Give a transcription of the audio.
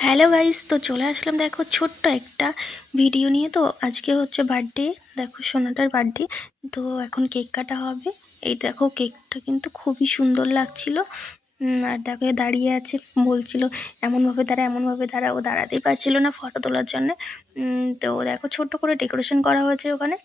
Hello guys, তো চলে আসলাম দেখো ছোট্ট একটা ভিডিও নিয়ে। তো আজকে হচ্ছে বার্থডে, দেখো সোনাটার বার্থডে। তো এখন কেক কাটা হবে। এই দেখো কেকটা কিন্তু খুবই সুন্দর লাগছিল। আর দেখো এ দাঁড়িয়ে আছে, বলছিল এমনভাবে দাঁড়া এমনভাবে দাঁড়া। ও দাঁড়াতেই পারছিল না ফটো তোলার জন্য। তো দেখো ছোট্ট করে ডেকোরেশন করা হয়েছে ওখানে।